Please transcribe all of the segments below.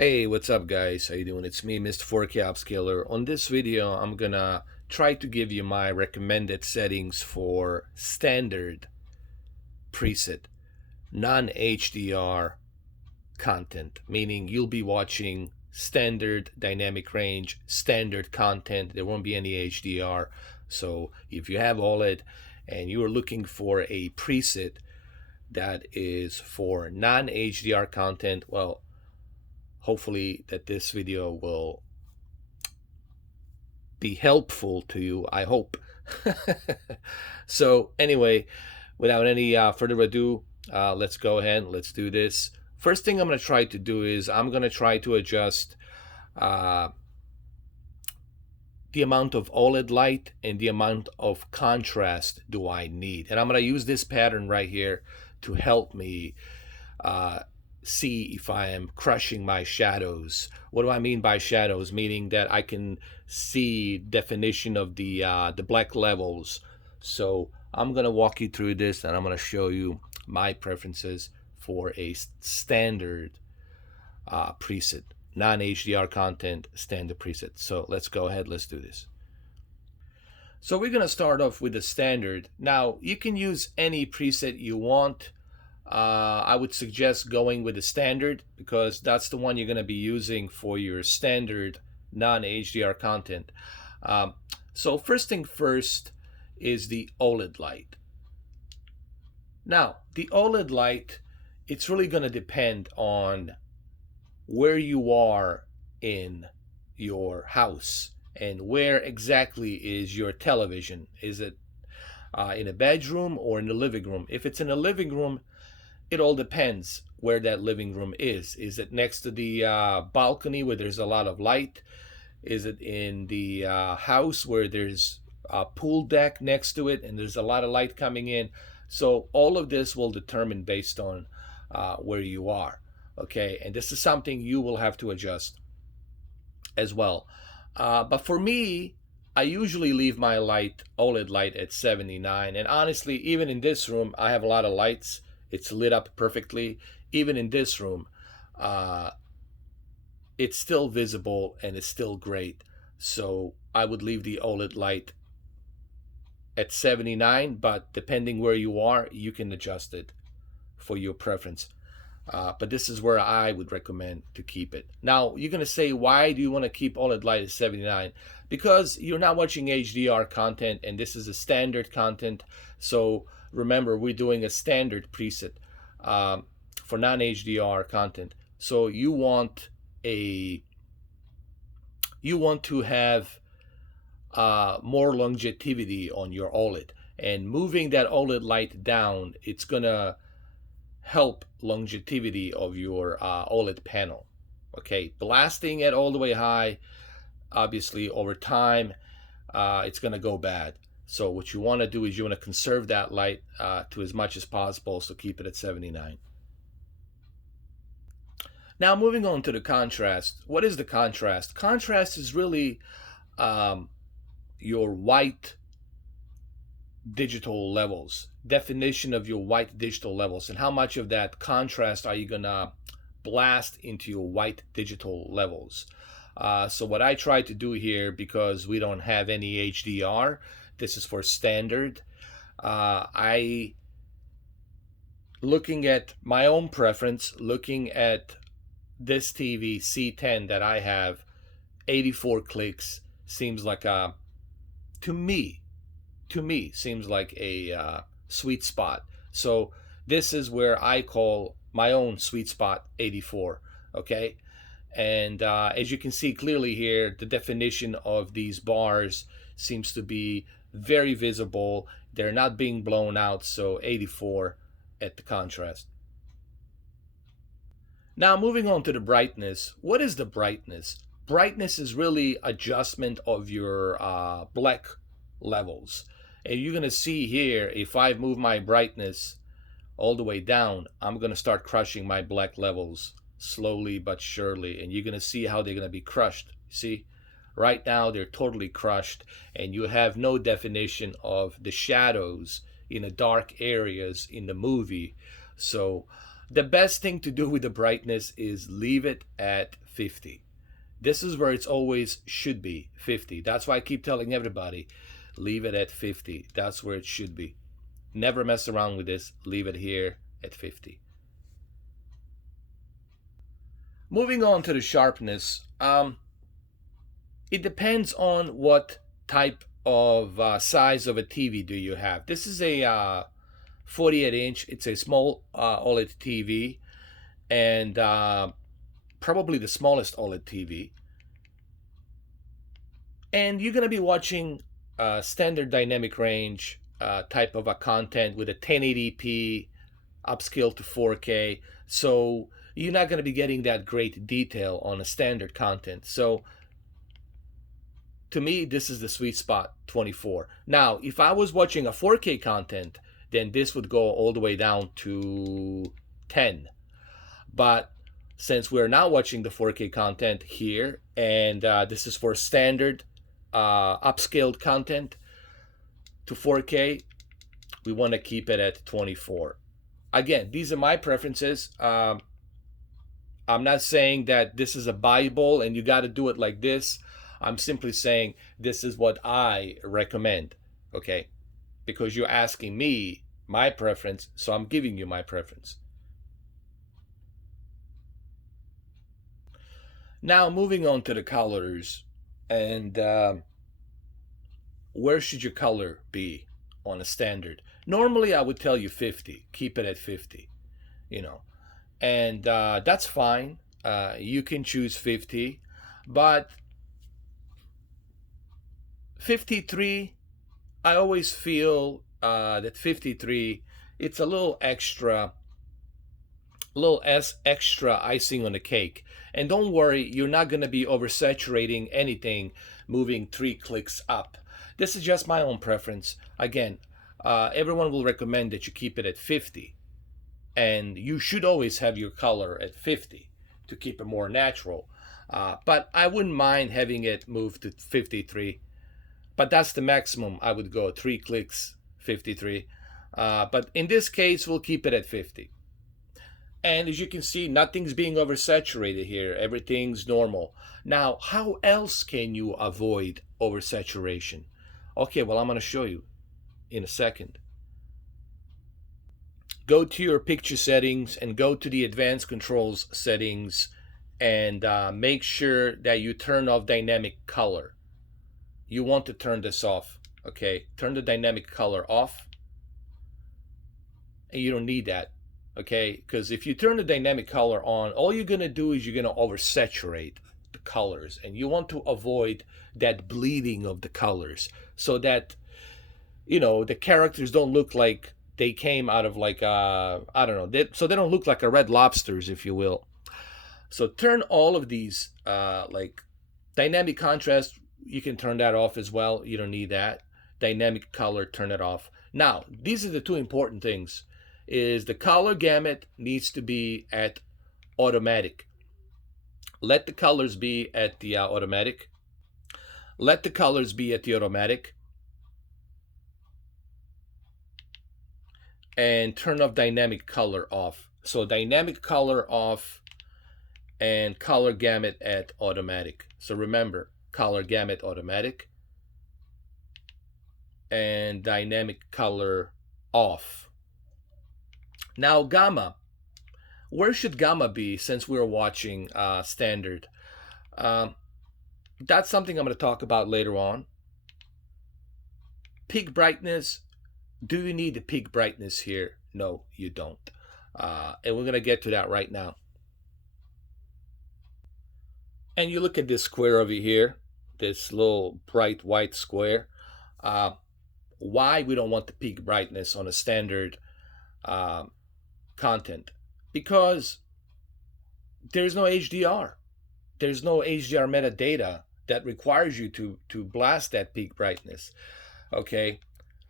Hey, what's up guys? How you doing? It's me, Mr. 4K Upscaler. On this video, I'm gonna try to give you my recommended settings for standard preset, non-HDR content, meaning you'll be watching standard dynamic range, standard content. There won't be any HDR. So if you have OLED and you are looking for a preset that is for non-HDR content, well, hopefully that this video will be helpful to you, I hope. So anyway, without any further ado, let's go ahead and let's do this. First thing I'm going to try to do is I'm going to try to adjust the amount of OLED light and the amount of contrast do I need. And I'm going to use this pattern right here to help me see if I am crushing my shadows. What do I mean by shadows? Meaning that I can see definition of the black levels. So I'm gonna walk you through this and I'm gonna show you my preferences for a standard preset, non-HDR content standard preset. So let's go ahead, let's do this. So we're gonna start off with the standard. Now you can use any preset you want. I would suggest going with the standard because that's the one you're going to be using for your standard non-HDR content. So first thing first is the OLED light. Now, the OLED light, it's really going to depend on where you are in your house and where exactly is your television. Is it in a bedroom or in the living room? If it's in a living room, it all depends where that living room is. Is it next to the balcony where there's a lot of light? Is it in the house where there's a pool deck next to it and there's a lot of light coming in? So all of this will determine based on where you are. Okay, and this is something you will have to adjust as well. But for me, I usually leave my OLED light at 79. And honestly, even in this room, I have a lot of lights. It's lit up perfectly. Even in this room, it's still visible and it's still great. So I would leave the OLED light at 79, but depending where you are, you can adjust it for your preference. But this is where I would recommend to keep it. Now, you're going to say, why do you want to keep OLED light at 79? Because you're not watching HDR content and this is a standard content. So remember, we're doing a standard preset for non-HDR content. So you want to have more longevity on your OLED, and moving that OLED light down, it's gonna help longevity of your OLED panel. Okay, blasting it all the way high, obviously over time, it's gonna go bad. So what you want to do is you want to conserve that light to as much as possible, so keep it at 79. Now moving on to the contrast. What is the contrast? Contrast is really your white digital levels, definition of your white digital levels, and how much of that contrast are you gonna blast into your white digital levels. So what I try to do here, because we don't have any HDR, this is for standard. I, looking at my own preference, looking at this TV C10 that I have, 84 clicks seems like to me seems like a sweet spot. So this is where I call my own sweet spot 84. Okay, and as you can see clearly here, the definition of these bars seems to be very visible. They're not being blown out, so 84 at the contrast. Now moving on to the brightness. What is the brightness? Brightness is really adjustment of your black levels. And you're going to see here, if I move my brightness all the way down, I'm going to start crushing my black levels slowly but surely. And you're going to see how they're going to be crushed. See? Right now they're totally crushed and you have no definition of the shadows in the dark areas in the movie. So The best thing to do with the brightness is leave it at 50. This is where it's always should be, 50. That's why I keep telling everybody, leave it at 50. That's where it should be. Never mess around with this. Leave it here at 50. Moving on to the sharpness, it depends on what type of size of a TV do you have. This is a 48 inch. It's a small OLED TV, and probably the smallest OLED TV. And you're going to be watching standard dynamic range type of a content with a 1080p upscale to 4K. So you're not going to be getting that great detail on a standard content. So to me, this is the sweet spot, 24. Now, if I was watching a 4K content, then this would go all the way down to 10. But since we're now watching the 4K content here, and this is for standard upscaled content to 4K, we want to keep it at 24. Again, these are my preferences. I'm not saying that this is a Bible and you got to do it like this. I'm simply saying this is what I recommend, okay? Because you're asking me my preference, so I'm giving you my preference. Now, moving on to the colors, and where should your color be on a standard? Normally, I would tell you 50. Keep it at 50, you know, and that's fine. You can choose 50, but 53, I always feel that 53, it's a little extra icing on the cake. And don't worry, you're not going to be oversaturating anything moving 3 clicks up. This is just my own preference. Again, everyone will recommend that you keep it at 50. And you should always have your color at 50 to keep it more natural. But I wouldn't mind having it move to 53. But that's the maximum I would go, 3 clicks, 53. But in this case, we'll keep it at 50. And as you can see, nothing's being oversaturated here. Everything's normal. Now, how else can you avoid oversaturation? Okay, well, I'm going to show you in a second. Go to your picture settings and go to the advanced controls settings and make sure that you turn off dynamic color. You want to turn this off, okay? Turn the dynamic color off. And you don't need that, okay? Because if you turn the dynamic color on, all you're going to do is you're going to oversaturate the colors. And you want to avoid that bleeding of the colors so that, you know, the characters don't look like they came out of like, I don't know, so they don't look like a Red Lobsters, if you will. So turn all of these, like dynamic contrast, you can turn that off as well. You don't need that. Dynamic color, turn it off. Now, these are the two important things. Is the color gamut needs to be at automatic. Let the colors be at the automatic. Let the colors be at the automatic. And turn off dynamic color off. So dynamic color off and color gamut at automatic. So remember, color gamut automatic and dynamic color off. Now gamma, where should gamma be since we're watching standard? That's something I'm going to talk about later on. Peak brightness, do you need the peak brightness here? No, you don't. And we're going to get to that right now. And you look at this square over here, this little bright white square. Why we don't want the peak brightness on a standard content? Because there's no HDR. There's no HDR metadata that requires you to blast that peak brightness. Okay,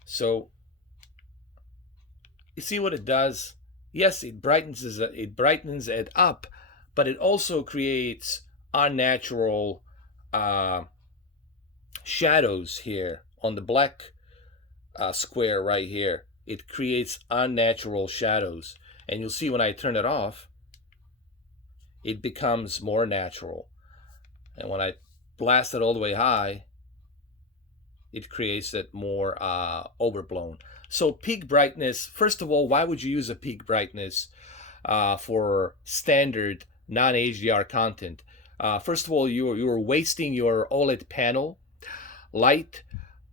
so you see what it does? Yes, it brightens it up, but it also creates unnatural shadows here on the black square right here. It creates unnatural shadows, And you'll see when I turn it off, it becomes more natural. And when I blast it all the way high, it creates it more overblown. So peak brightness, first of all, why would you use a peak brightness for standard non-HDR content? First of all, you're wasting your OLED panel, light,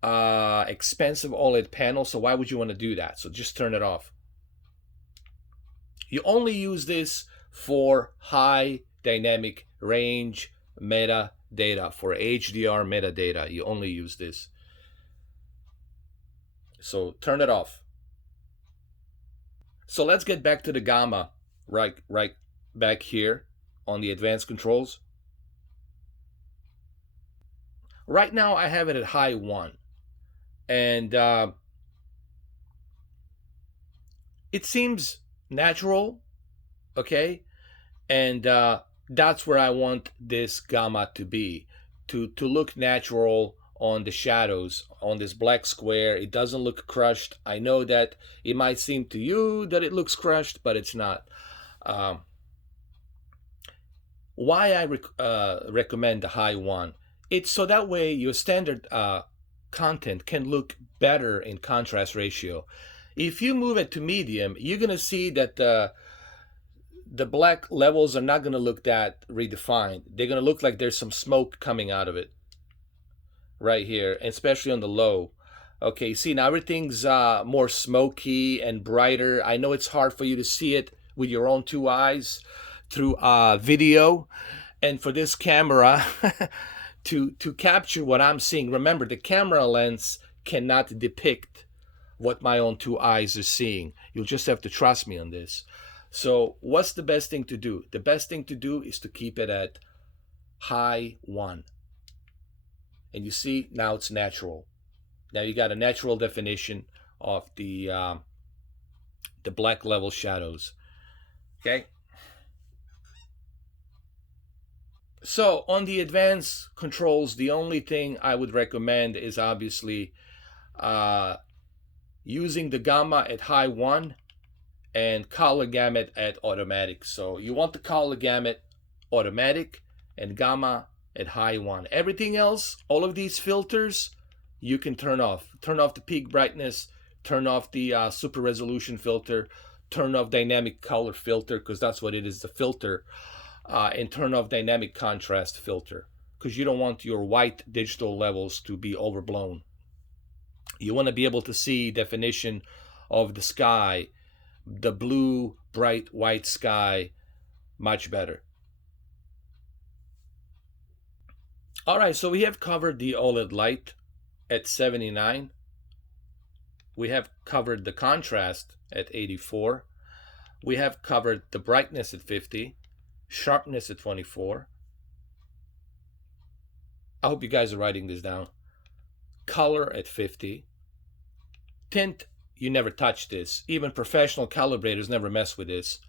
expensive OLED panel. So why would you want to do that? So just turn it off. You only use this for high dynamic range metadata, for HDR metadata. You only use this. So turn it off. So let's get back to the gamma, right back here on the advanced controls. Right now I have it at high 1, and it seems natural, okay? And that's where I want this gamma to be, to look natural on the shadows, on this black square. It doesn't look crushed. I know that it might seem to you that it looks crushed, but it's not. Why I recommend the high 1? It's so that way your standard content can look better in contrast ratio. If you move it to medium, you're going to see that the black levels are not going to look that redefined. They're going to look like there's some smoke coming out of it right here, especially on the low. Okay, see, now everything's more smoky and brighter. I know it's hard for you to see it with your own two eyes through video, and for this camera to capture what I'm seeing. Remember, the camera lens cannot depict what my own two eyes are seeing. You'll just have to trust me on this. So what's the best thing to do? The best thing to do is to keep it at high 1. And you see, now it's natural. Now you got a natural definition of the black level shadows. Okay. So on the advanced controls, the only thing I would recommend is obviously using the gamma at high 1 and color gamut at automatic. So you want the color gamut automatic and gamma at high 1. Everything else, all of these filters, you can turn off. Turn off the peak brightness, turn off the super resolution filter, turn off dynamic color filter, because that's what it is, the filter, and turn off dynamic contrast filter, because you don't want your white digital levels to be overblown. You want to be able to see definition of the sky, the blue, bright white sky, much better. All right, so we have covered the OLED light at 79. We have covered the contrast at 84. We have covered the brightness at 50, sharpness at 24. I hope you guys are writing this down. Color at 50. Tint, you never touch this. Even professional calibrators never mess with this.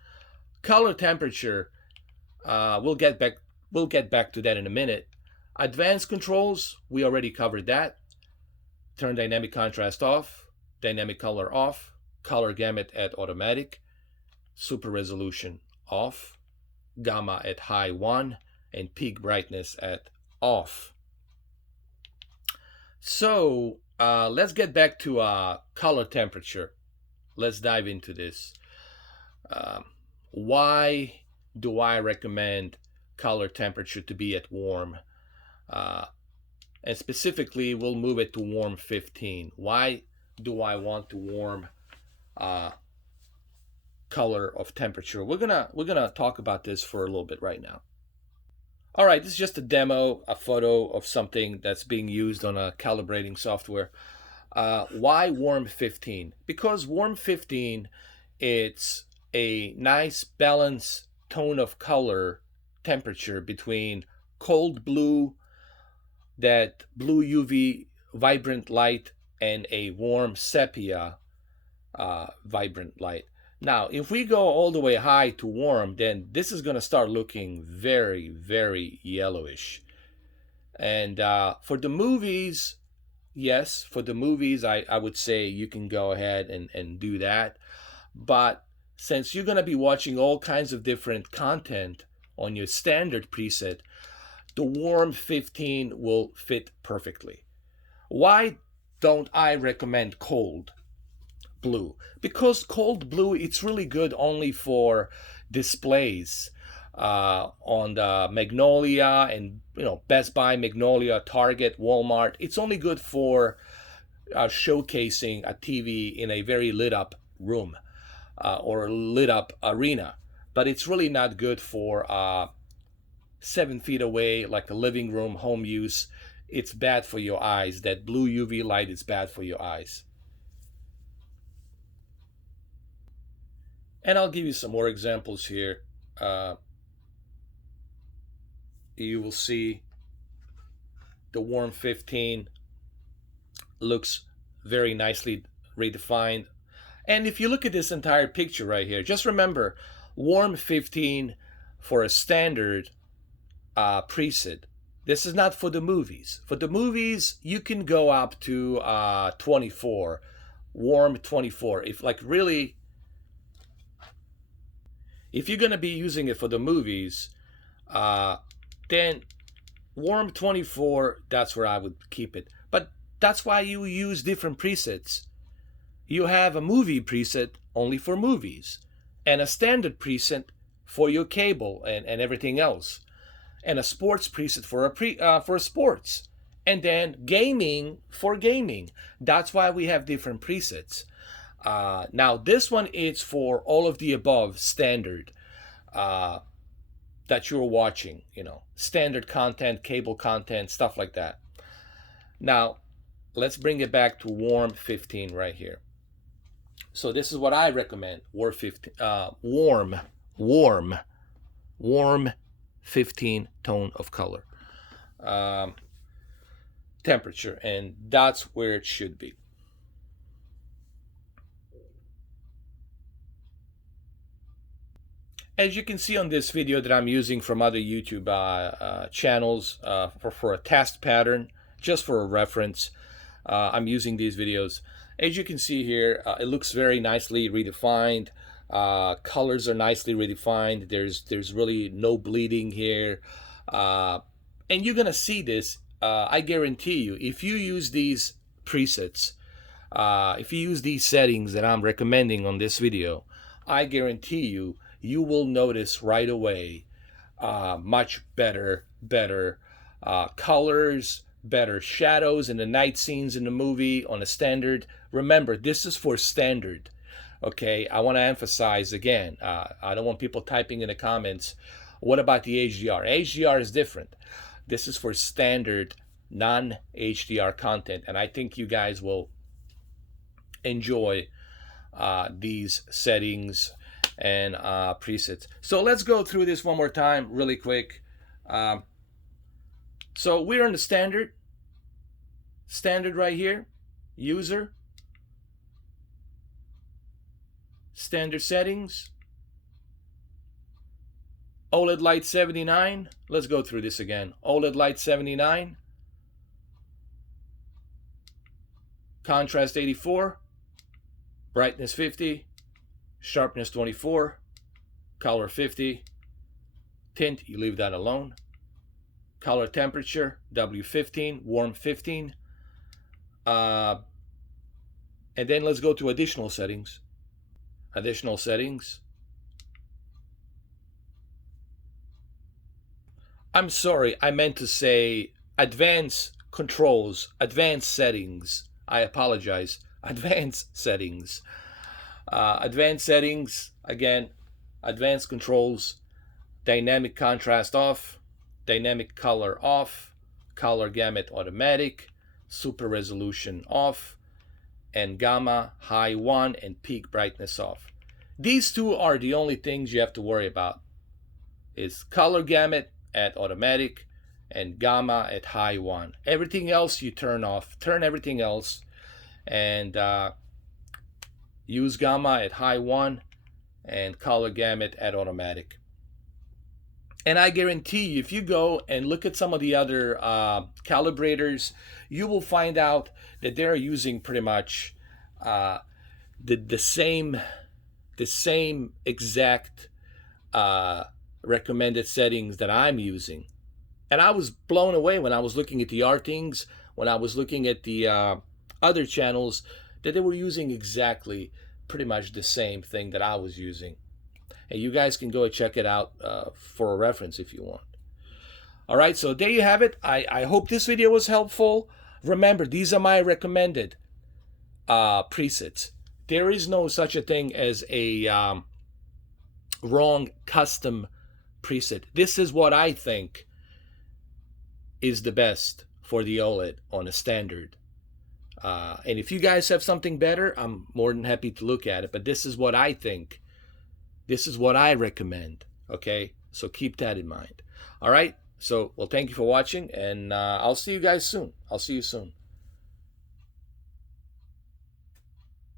Color temperature, we'll get back to that in a minute. Advanced controls, we already covered that. Turn dynamic contrast off, dynamic color off, color gamut at automatic, super resolution off, gamma at high 1, and peak brightness at off. So let's get back to color temperature. Let's dive into this. Why do I recommend color temperature to be at warm? And specifically, we'll move it to warm 15. Why do I want to warm color of temperature? We're gonna talk about this for a little bit right now. All right, this is just a demo, a photo of something that's being used on a calibrating software. Why warm 15? Because warm 15, it's a nice balanced tone of color temperature between cold blue, that blue UV vibrant light, and a warm sepia vibrant light. Now, if we go all the way high to warm, then this is going to start looking very, very yellowish. And for the movies, yes, for the movies, I would say you can go ahead and do that. But since you're going to be watching all kinds of different content on your standard preset, the warm 15 will fit perfectly. Why don't I recommend cold blue? Because cold blue, it's really good only for displays on the Magnolia and Best Buy, Magnolia, Target, Walmart. It's only good for showcasing a TV in a very lit up room or lit up arena, but it's really not good for 7 feet away, like a living room, home use. It's bad for your eyes. That blue UV light is bad for your eyes. And I'll give you some more examples here. You will see the warm 15 looks very nicely redefined. And if you look at this entire picture right here, just remember, warm 15 for a standard preset. This is not for the movies. For the movies, you can go up to 24, warm 24. If you're gonna be using it for the movies, then warm 24, that's where I would keep it. But that's why you use different presets. You have a movie preset only for movies, and a standard preset for your cable and everything else, and a sports preset for sports, and then gaming for gaming. That's why we have different presets. Now this one is for all of the above standard that you're watching, standard content, cable content, stuff like that. Now let's bring it back to warm 15 right here. So this is what I recommend: warm 15 tone of color, temperature, and that's where it should be. As you can see on this video that I'm using from other YouTube channels for a test pattern, just for a reference, I'm using these videos. As you can see here, it looks very nicely redefined. Colors are nicely redefined. There's really no bleeding here, and you're gonna see this. I guarantee you, if you use these presets, if you use these settings that I'm recommending on this video, I guarantee you will notice right away much better colors, better shadows in the night scenes in the movie on a standard. Remember, this is for standard. Okay, I want to emphasize again, I don't want people typing in the comments, what about the HDR? HDR is different. This is for standard non-HDR content, and I think you guys will enjoy these settings and presets. So let's go through this one more time really quick. So we're in the standard right here, user, standard settings, OLED light 79. Let's go through this again. OLED light 79, contrast 84, brightness 50, sharpness 24, color 50, tint, you leave that alone, color temperature W15, warm 15, and then let's go to additional settings. Additional settings. I'm sorry, I meant to say advanced controls, advanced settings. I apologize. Advanced settings. Advanced settings, again, advanced controls, dynamic contrast off, dynamic color off, color gamut automatic, super resolution off, and gamma high 1 and peak brightness off. These two are the only things you have to worry about, is color gamut at automatic and gamma at high 1. Everything else you turn off. Turn everything else and use gamma at high 1 and color gamut at automatic. And I guarantee you, if you go and look at some of the other calibrators, you will find out that they're using pretty much the same the same exact recommended settings that I'm using. And I was blown away when I was looking at the Artings, when I was looking at the other channels, that they were using exactly pretty much the same thing that I was using. And you guys can go and check it out for a reference if you want. All right, so there you have it. I hope this video was helpful. Remember, these are my recommended presets. There is no such a thing as a wrong custom preset. This is what I think is the best for the OLED on a standard. And if you guys have something better, I'm more than happy to look at it. But this is what I think. This is what I recommend. Okay, so keep that in mind. All right. So, well, thank you for watching, and I'll see you guys soon. I'll see you soon.